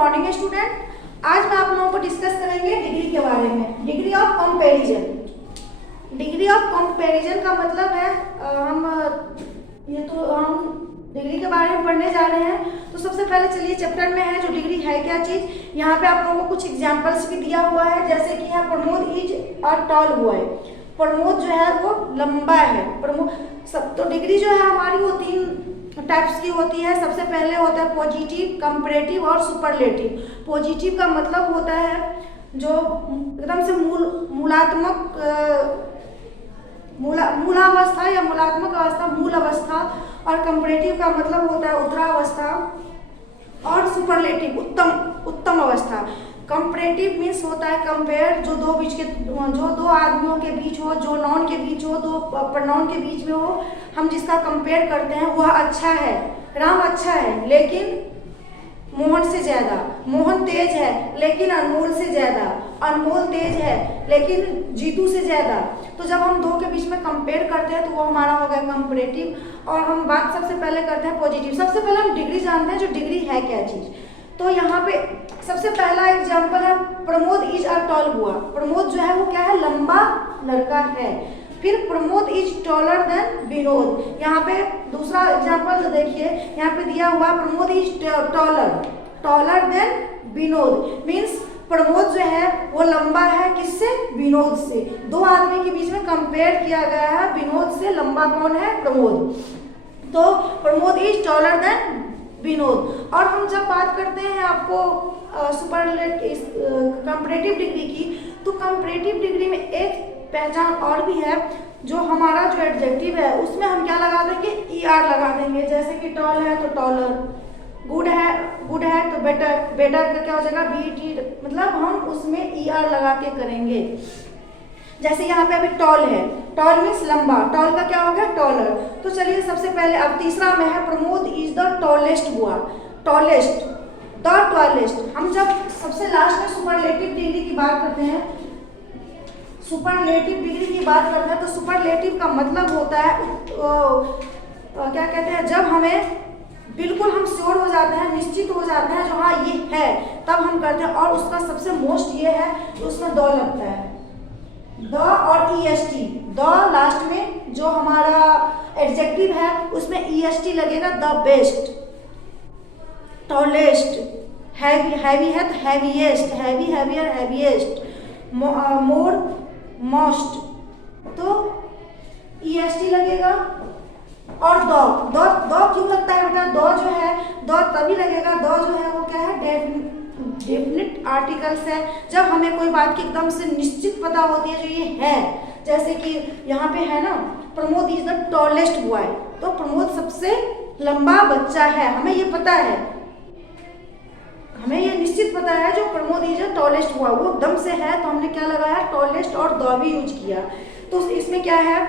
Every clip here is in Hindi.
Morning student. आज मैं आप लोगों को डिस्कस करेंगे डिग्री के बारे में। Degree of comparison. Degree of comparison का मतलब है हम डिग्री के बारे में पढ़ने जा रहे हैं। तो सबसे पहले चलिए चैप्टर में है जो डिग्री है क्या चीज़। यहाँ पे आप लोगों को कुछ एग्जाम्पल्स भी दिया हुआ है, जैसे कि यहाँ Pramod is a tall boy. Pramod जो है वो लंबा है। प्रमोद सब तो डिग्री जो है हमारी वो 3 टाइप्स की होती है। सबसे पहले होता है पॉजिटिव, कंपैरेटिव और सुपरलेटिव। पॉजिटिव का मतलब होता है जो एकदम से मूलावस्था या मूलात्मक अवस्था, मूल अवस्था। और कंपैरेटिव का मतलब होता है उत्तरावस्था। और सुपरलेटिव उत्तम अवस्था। कंपैरेटिव मीन्स होता है कंपेयर, जो दो आदमियों के बीच हो, जो नाउन के बीच हो, दो प्रोनाउन के बीच में हो, हम जिसका कंपेयर करते हैं वह अच्छा है। राम अच्छा है लेकिन मोहन से ज्यादा। मोहन तेज है लेकिन अनमोल से ज्यादा। अनमोल तेज है लेकिन जीतू से ज्यादा। तो जब हम दो के बीच में कंपेयर करते हैं तो वो हमारा हो गया कंपैरेटिव। और हम बात सबसे पहले करते हैं पॉजिटिव। सबसे पहले हम डिग्री जानते हैं, जो डिग्री है क्या चीज। तो यहाँ पे सबसे पहला एग्जाम्पल है Pramod is a tall boy. Pramod जो है वो क्या है, लंबा लड़का है। फिर Pramod is taller than Vinod. यहाँ पे दूसरा एग्जाम्पल देखिए, यहाँ पे दिया हुआ Pramod is taller than Vinod. Means Pramod जो है वो लंबा है किससे, विनोद से। दो आदमी के बीच में कंपेयर किया गया है, विनोद से लंबा कौन है, प्रमोद। तो Pramod is taller than Vinod. और हम जब बात करते हैं आपको कंपैरेटिव डिग्री की, तो कंपैरेटिव डिग्री में एक पहचान और भी है, जो हमारा जो एडजेक्टिव है उसमें हम क्या लगा देंगे, ER लगा देंगे। जैसे कि टॉल है तो टॉलर, गुड है तो बेटर का क्या हो जाएगा, BT। मतलब हम उसमें ER लगा के करेंगे। जैसे यहाँ पे अभी टॉल है, टॉल मीन्स लंबा, टॉल का क्या हो गया, टॉलर। तो चलिए सबसे पहले अब तीसरा में है Pramod is the tallest boy. Tallest, the tallest. हम जब सबसे लास्ट में सुपरलेटिव डिग्री की बात करते हैं, सुपरलेटिव डिग्री की बात करते हैं, तो सुपरलेटिव का मतलब होता है क्या कहते हैं, जब हमें बिल्कुल हम श्योर हो जाते हैं, निश्चित हो जाते हैं जो हाँ ये है, तब हम करते हैं। और उसका सबसे मोस्ट ये है कि उसमें द लगता है, द और EST। द लास्ट में जो हमारा एडजेक्टिव है उसमें EST लगेगा, द बेस्ट, टॉलेस्ट। हैवी है तो हैवीएस्ट, हैवी, हैवियर, हैवीएस्ट। मोर, मोस्ट, तो EST लगेगा। और दो क्यों लगता है बेटा, दो जो है, दो तभी लगेगा, दो जो है वो क्या है, डेफिनिट आर्टिकल्स है। जब हमें कोई बात की एकदम से निश्चित पता होती है जो ये है, जैसे कि यहाँ पे है ना, Pramod is the tallest boy. तो प्रमोद सबसे लंबा बच्चा है, हमें ये पता है, हमें ये निश्चित पता है जो Pramod is the tallest boy वो एकदम से है। तो हमने क्या लगाया, टॉलेस्ट और द भी यूज किया। तो इसमें क्या है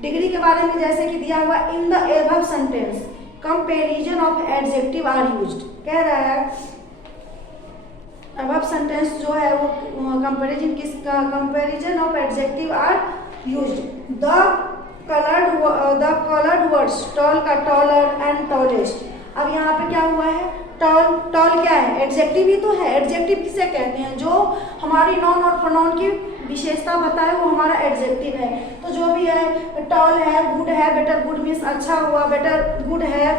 डिग्री के बारे में, जैसे कि दिया हुआ in the above sentence comparison of adjective are used. कह रहा है अबव सेंटेंस जो है वो comparison of adjective are used. The coloured words, tall का टॉलर एंड टॉलेस्ट। अब यहाँ पे क्या हुआ है, टॉल क्या है, एडजेक्टिव ही तो है। एडजेक्टिव किसे कहते हैं, जो हमारी नाउन और प्रोनाउन की विशेषता बताए वो हमारा एडजेक्टिव है। तो जो भी है, टॉल है, गुड है, बेटर, गुड मीन्स अच्छा हुआ, बेटर गुड है,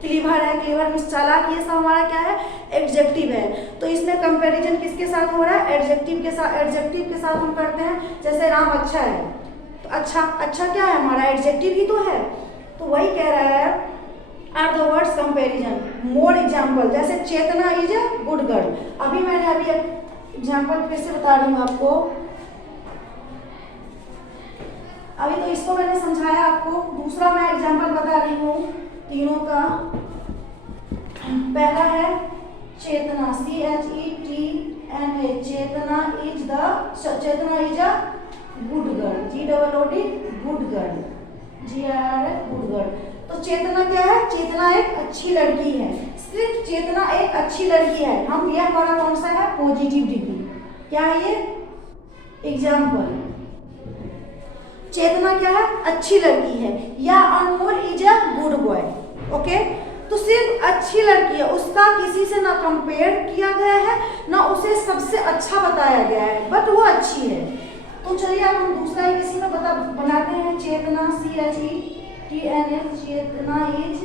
क्लीवर है, क्लीवर मीन्स चालाक, ये सब हमारा क्या है, एडजेक्टिव है। तो इसमें कंपैरिजन किसके साथ हो रहा है, एडजेक्टिव के साथ। एडजेक्टिव के साथ हम करते हैं, जैसे राम अच्छा है, तो अच्छा क्या है, हमारा एडजेक्टिव ही तो है। तो वही कह रहा है are the words comparison. More example, जैसे Chetna is a good girl. मैंने एग्जाम्पल फिर से बता रही हूँ आपको। अभी तो इसको मैंने समझाया आपको, दूसरा मैं एग्जाम्पल बता रही हूँ तीनों का। पहला है Chetna, CHETNA। Chetna is a good girl, GOOD, good girl, GR, good girl. तो चेतना क्या है, चेतना एक अच्छी लड़की है। सिर्फ चेतना एक अच्छी लड़की है, हम ये हमारा कौन सा है, पॉजिटिव डिग्री। क्या है ये एग्जाम्पल, चेतना क्या है, अच्छी लड़की है। या Anmol is a good boy. Okay, तो सिर्फ अच्छी लड़की है, उसका किसी से ना कंपेयर किया गया है ना उसे सबसे अच्छा बताया गया है, बट वो अच्छी है। तो चलिए अब हम दूसरा एक इसी में बनाते हैं। Chetna, CHETNA, Chetna is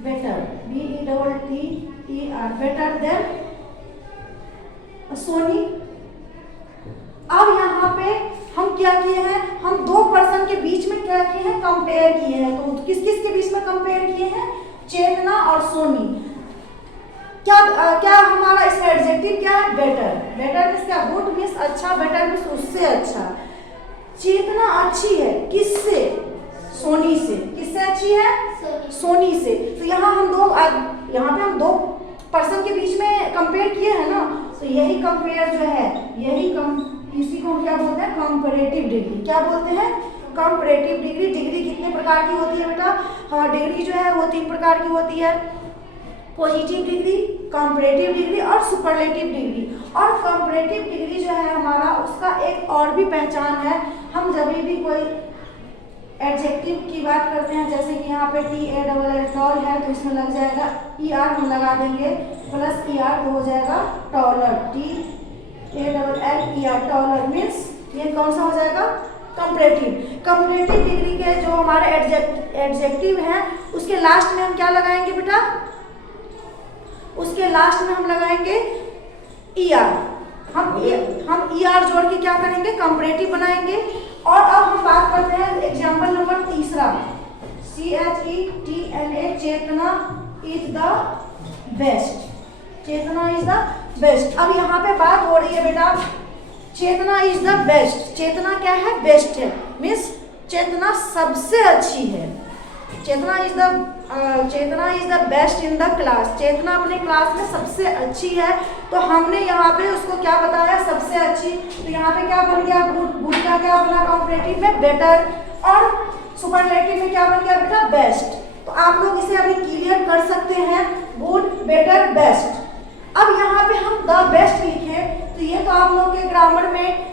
better, BETTER, better than Soni. अब यहाँ पे हम क्या किए हैं, हम दो पर्सन के बीच में क्या किए हैं, कंपेयर किए हैं। तो किस किस के बीच में कंपेयर किए हैं, चेतना और सोनी। क्या हमारा इसका एडजेक्टिव क्या है, बेटर। बेटर मीन्स क्या, गुड मीन्स अच्छा, बेटर मीन्स उससे अच्छा। चेतना अच्छी है किससे, सोनी से। किससे अच्छी है, सोनी से। तो यहाँ पे हम दो पर्सन के बीच में कंपेयर किए हैं ना, तो यही कंपेयर जो है, इसी को हम क्या बोलते हैं, कंपैरेटिव डिग्री। क्या बोलते हैं, कंपैरेटिव डिग्री। डिग्री कितने प्रकार की होती है बेटा, हाँ डिग्री जो है वो 3 प्रकार की होती है, पॉजिटिव डिग्री, कंपैरेटिव डिग्री और सुपरलेटिव डिग्री। और कंपैरेटिव डिग्री जो है हमारा, उसका एक और भी पहचान है। हम जब भी कोई एडजेक्टिव की बात करते हैं, जैसे कि यहाँ पे TALL टॉल है, तो इसमें लग जाएगा ER हम लगा देंगे प्लस ER, तो हो जाएगा टॉलर। TALLER टॉलर मीन्स ये कौन सा हो जाएगा, कंपैरेटिव। कंपैरेटिव डिग्री के जो हमारे एडजेक्टिव हैं, उसके लास्ट में हम क्या लगाएंगे बेटा, उसके लास्ट में हम लगाएंगे ER। हम ER जोड़ के क्या करेंगे, कंपैरेटिव बनाएंगे। और अब हम बात करते हैं एग्जाम्पल नंबर तीसरा, CHETNA, Chetna is the best. Chetna is the best. अब यहाँ पे बात हो रही है बेटा, Chetna is the best. Chetna क्या है, बेस्ट है, मीन्स चेतना सबसे अच्छी है। Chetna is the best in the class. Chetna अपने क्लास में सबसे अच्छी है। तो हमने यहाँ पे उसको क्या बताया, सबसे अच्छी। तो यहाँ पे क्या बन गया, गुड का क्या बना, कंपैरेटिव में बेटर, और सुपरलेटिव में क्या बन गया बेटा, बेस्ट। तो आप लोग इसे अभी क्लियर कर सकते हैं, गुड, बेटर, बेस्ट। अब यहाँ पे हम द बेस्ट लिखे, तो ये तो आप लोग के ग्रामर में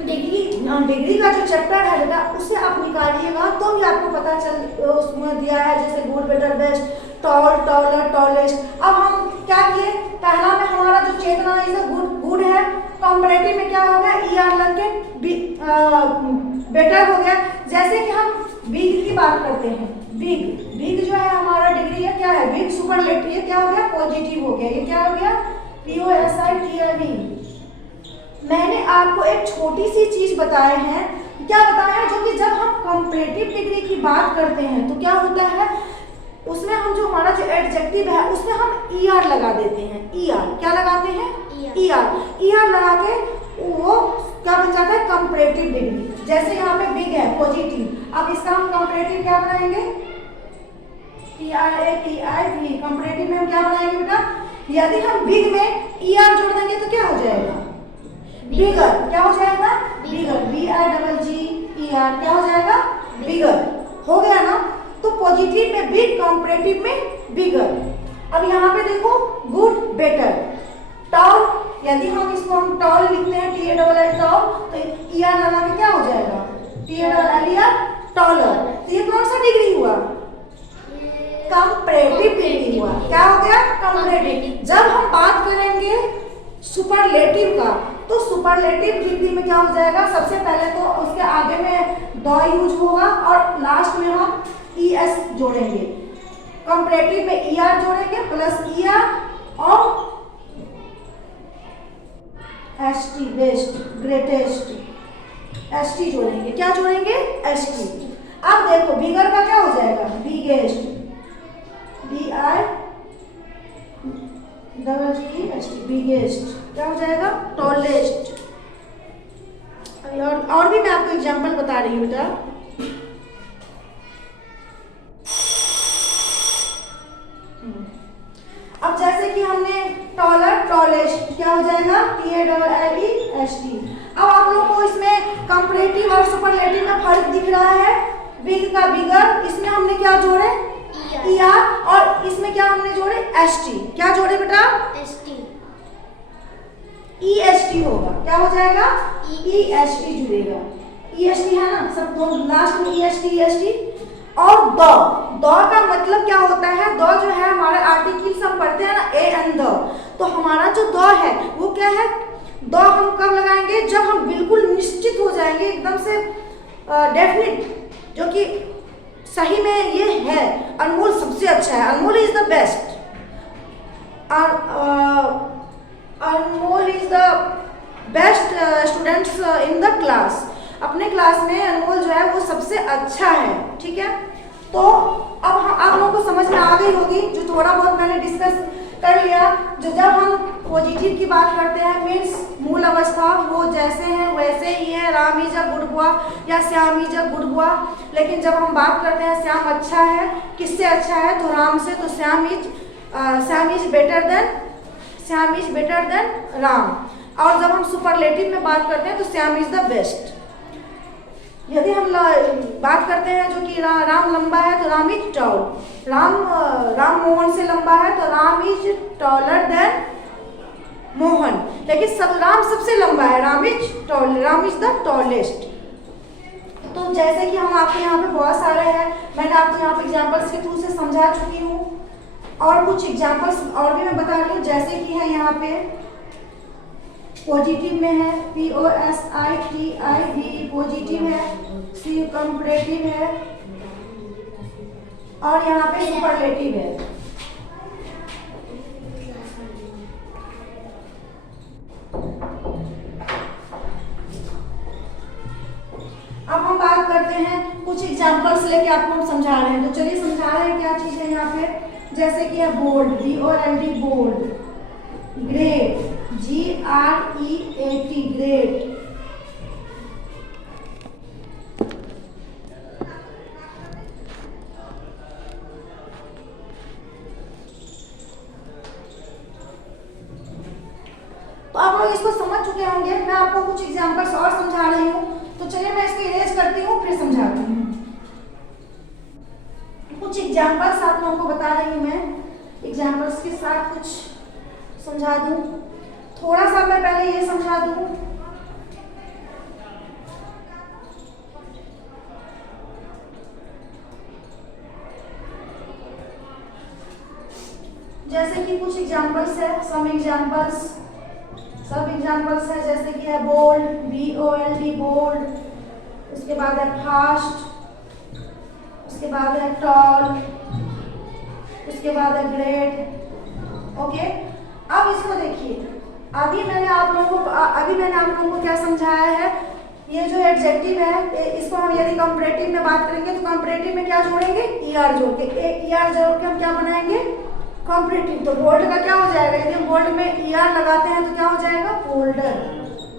डिग्री का जो चैप्टर है बेटा, उसे आप निकालिएगा तो भी आपको पता चल, उसमें दिया है जैसे good, better, best, tall, taller, tallest. अब हम क्या किए, पहला में हमारा जो चेतना इज गुड है, कंपैरेटिव में क्या हो गया, ER लग के बेटर हो गया। जैसे कि हम बिग की बात करते हैं, बिग जो है हमारा डिग्री है, क्या है, बिग सुपरलेटिव है, क्या हो गया, पॉजिटिव हो गया। ये क्या हो गया, POSITIV। मैंने आपको एक छोटी सी चीज बताए हैं, क्या बताया है, जो कि जब हम कंपैरेटिव डिग्री की बात करते हैं तो क्या होता है, उसमें हम जो हमारा जो एडजेक्टिव है उसमें हम ER लगा देते हैं। ER क्या लगाते हैं, ER लगा के वो क्या बन जाता है, कंपैरेटिव डिग्री। जैसे यहाँ पे बिग है, पॉजिटिव, अब इसका हम कंपैरेटिव क्या बनाएंगे, PRATIV। कंपैरेटिव में हम क्या बनाएंगे बेटा, यदि हम बिग में ER जोड़ देंगे तो क्या हो जाएगा, बिगर। क्या हो जाएगा, बिगर, BIGGER, क्या हो जाएगा, बिगर। हो गया ना। तो पॉजिटिव में बिग, कंपैरेटिव में बिगर। अब यहाँ पे देखो, गुड, बेटर, टॉल। यदि हम इसको हम टॉल लिखते हैं, TALL टॉल, तो ER लगा के क्या हो जाएगा, TALLER टॉलर। तो ये कौन सा डिग्री हुआ, कंपैरेटिव डिग्री हुआ। क्या हो गया, कंपैरेटिव। जब हम बात करेंगे सुपरलेटिव का, तो सुपरलेटिव डिग्री में क्या हो जाएगा, सबसे पहले तो उसके आगे में द यूज होगा और लास्ट में हम ES जोड़ेंगे। कंपैरेटिव में ER जोड़ेंगे प्लस ER और ST, बेस्ट, ग्रेटेस्ट, ST जोड़ेंगे। क्या जोड़ेंगे, ST। अब देखो बिगर का क्या हो जाएगा, बिगेस्ट, BIGGEST, बिगेस्ट। क्या हो जाएगा, टॉलेस्ट। और भी मैं आपको एग्जांपल बता रही हूँ बेटा। अब जैसे कि हमने टॉलर, टॉलेस्ट, क्या हो जाएगा, TALLEST। अब आप लोग को इसमें कंपैरेटिव और सुपरलेटिव में फर्क दिख रहा है। बिग का बिगर, इसमें हमने क्या जोड़े, ER, और इसमें क्या हमने जोड़े, ST। क्या जोड़े बेटा, EST होगा। क्या हो जाएगा, EST जुड़ेगा। EST है ना, सब दो लास्ट में EST। और द का मतलब क्या होता है, द जो है हमारे आर्टिकल्स हम पढ़ते हैं ना, ए एंड द, तो हमारा जो द है वो क्या है, द हम कब लगाएंगे, जब हम बिल्कुल निश्चित हो जाएंगे, एकदम से डेफिनेट, जो कि सही में ये है, अनमोल सबसे अच्छा है, Anmol is the best, Anmol is the best students in the class, अपने क्लास में अनमोल जो है वो सबसे अच्छा है। ठीक है, तो अब आप लोगों को समझ में आ गई होगी, जो थोड़ा बहुत मैंने डिस्कस कर लिया, जो जब हम पॉजिटिव की बात करते हैं मीन्स मूल अवस्था वो जैसे हैं वैसे ही है, Ram is a good boy या Shyam is a good boy, लेकिन जब हम बात करते हैं श्याम अच्छा है, किससे अच्छा है, तो राम से, तो Shyam is better than Ram, और जब हम सुपरलेटिव में बात करते हैं तो श्याम इज द बेस्ट। यदि हम बात करते हैं जो कि राम लंबा है तो राम इज टॉल, राम मोहन से लंबा है तो Ram is taller than Mohan, लेकिन राम सबसे लंबा है, राम इज द टॉलेस्ट। तो जैसे कि हम आपके यहाँ पे बहुत सारे हैं, मैंने आपको यहाँ पे एग्जाम्पल्स के थ्रू से समझा चुकी हूँ, और कुछ एग्जाम्पल्स और भी मैं बता रही हूँ, जैसे कि है यहाँ पे पॉजिटिव में है POSITIV पॉजिटिव है, C कंपैरेटिव है, और यहाँ पे सुपरलेटिव है। अब हम बात करते हैं, कुछ एग्जाम्पल्स लेके आपको हम समझा रहे हैं, तो चलिए समझा रहे हैं क्या चीज है यहाँ पे, जैसे कि है bold, BOLD bold, great, GREAT great, तो आप लोग इसको समझ चुके होंगे। मैं आपको कुछ एग्जांपल्स और समझा रही हूँ, तो चलिए मैं इसको इरेज करती हूँ फिर समझाती हूँ। कुछ एग्जांपल्स आप लोगों को बता रही हूँ, मैं एग्जांपल्स के साथ कुछ समझा दूँ। थोड़ा सा मैं पहले ये समझा दूँ, जैसे कि कुछ एग्जांपल्स है, सब एग्जांपल्स है, जैसे कि है बोल्ड, BOLD बोल्ड, उसके बाद है फास्ट, उसके बाद है टॉल, उसके बाद है ग्रेट। ओके, अब इसको देखिए, अभी मैंने आप लोगों को क्या समझाया है, ये जो एडजेक्टिव है इसको हम यदि कंपैरेटिव में बात करेंगे तो कंपैरेटिव में क्या जोड़ेंगे, ER जोड़ के, ER जोड़ के हम क्या बनाएंगे, कंपैरेटिव। तो बोल्ड का क्या हो जाएगा, यदि हम बोल्ड में ER लगाते हैं तो क्या हो जाएगा, बोल्डर,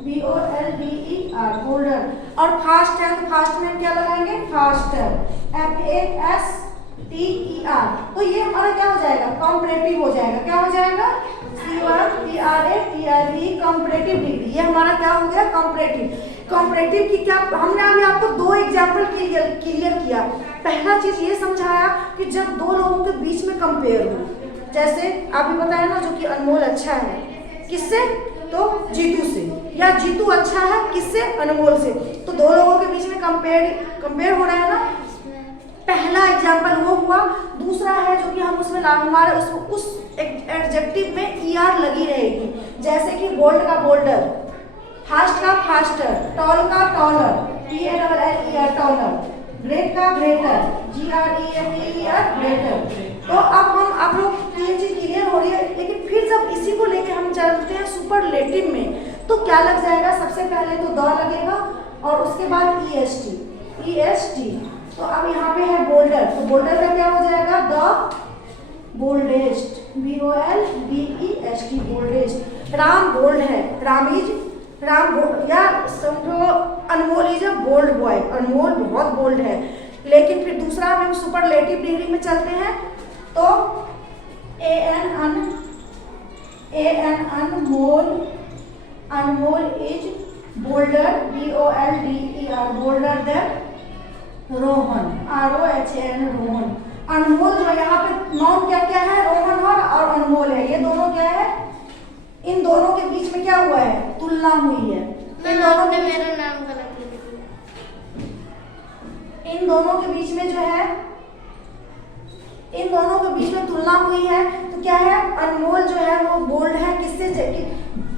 BOLDER बोल्डर। और फास्ट है तो फास्ट में हम क्या लगाएंगे, फास्टर, FASTER। तो ये हमारा क्या हो जाएगा, कंपैरेटिव हो जाएगा, क्या हो जाएगा, COMPARATIV कंपैरेटिव डिग्री, ये हमारा क्या हो गया, कंपैरेटिव। कंपैरेटिव की क्या, हमने अभी आपको दो एग्जांपल क्लियर किया। पहला चीज ये समझाया कि जब दो लोगों के बीच में कंपेयर हो, जैसे आपने बताया ना, जो कि अनमोल अच्छा है किससे, तो जीतू से, या जीतू अच्छा है किससे, अनमोल से, तो दो लोगों के बीच में कंपेयर हो रहा है ना। पहला एग्जांपल वो हुआ। दूसरा है जो कि हम उसमें हमारे उस एडजेक्टिव में ER लगी रहेगी, जैसे कि बोल्ड का बोल्डर, फास्ट का फास्टर, टॉल का टॉलर, TALLER टॉलर, ग्रेट का ग्रेटर, GREATER ग्रेटर। तो अब हम आप लोग ये चीज क्लियर हो रही है, लेकिन फिर जब इसी को लेके हम चलते हैं सुपरलेटिव में तो क्या लग जाएगा, सबसे पहले तो द लगेगा और उसके बाद EST। तो अब यहाँ पे है बोल्डर, तो बोल्डर का क्या हो जाएगा, the boldest, BOLDEST boldest. Ram bold है, राम बोल्ड, या समझो Anmol is a bold boy, Anmol बहुत बोल्ड है। लेकिन फिर दूसरा हम सुपरलेटिव डिग्री में चलते हैं तो Anmol is bolder, BOLDER bolder than Rohan, ROHAN Rohan. Anmol जो यहाँ पे नॉन क्या क्या है, रोहन और अनमोल है, ये दोनों क्या है, इन दोनों के बीच में क्या हुआ है, तुलना हुई है। इन दोनों के मेरा नाम गलत लिख इन दोनों के बीच में जो है, इन दोनों के बीच में तुलना हुई है, तो क्या है, अनमोल जो है वो बोल्ड है, किससे,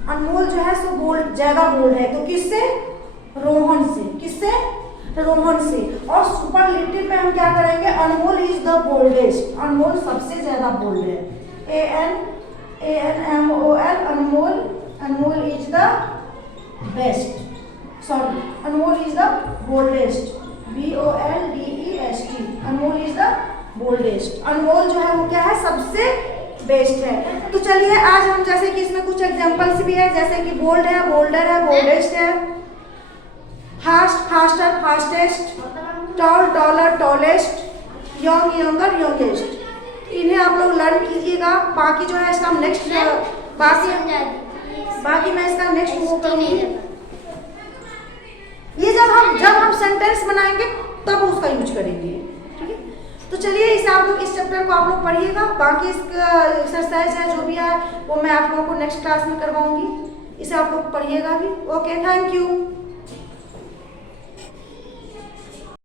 अनमोल जो है सो बोल्ड, ज्यादा बोल्ड है, तो किससे, रोहन से, किससे, रोहन से। और सुपरलेटिव में हम क्या करेंगे, Anmol is the boldest, Anmol सबसे ज्यादा बोल्ड है, ANMOL, Anmol, Anmol is the best, sorry, Anmol is the boldest, BOLDEST, Anmol is the boldest, Anmol जो है वो क्या है, सबसे बेस्ट है। तो चलिए आज हम, जैसे कि इसमें कुछ एग्जांपल्स भी है, जैसे कि बोल्ड है, बोल्डर है, बोल्डेस्ट है, fast, faster, fastest, tall, taller, tallest, young, younger, youngest, इन्हें आप लोग लर्न कीजिएगा। बाकी जो है इसका नेक्स्ट, बाकी मैं इसका नेक्स्ट वो करूँगी। ये जब हम सेंटेंस बनाएंगे तब उसका यूज करेंगे, ठीक है। तो चलिए इसे आप लोग, इस चैप्टर को आप लोग पढ़िएगा, बाकी इसका एक्सरसाइज है जो भी है वो मैं आप लोगों को नेक्स्ट क्लास में करवाऊंगी, इसे आप लोग पढ़िएगा भी। Okay, thank you.